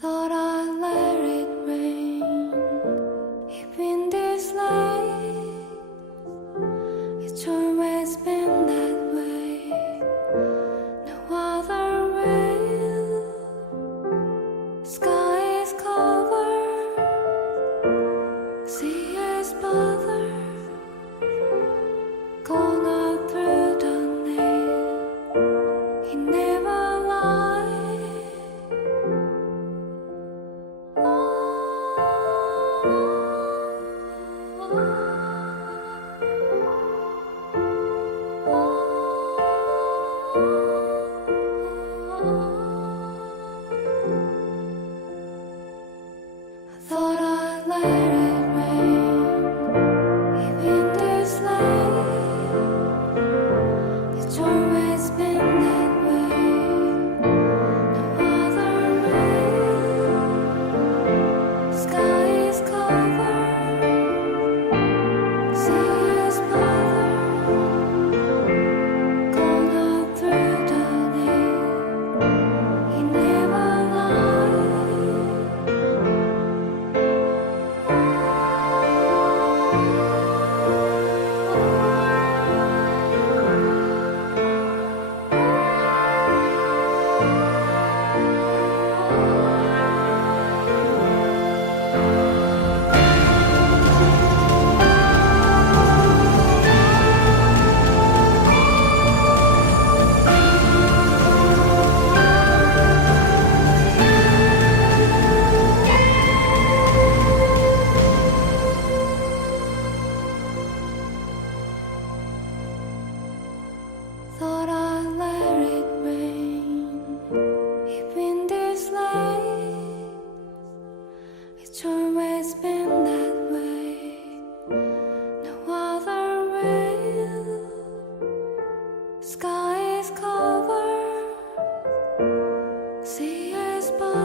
Thought I'd let it rain. You've been this late. It's always been that way. No other way. Sky is covered. Sea is bothered. Gone out through the night. He never lied. Thought I'd let it rain, even this late. It's always been that way. No other way. Sky is covered, sea is bothered. Gone out through the night. He never lied. Thought I'd let it rain, even this late. It's always been that way. No other way. Sky is covered, sea is bothered.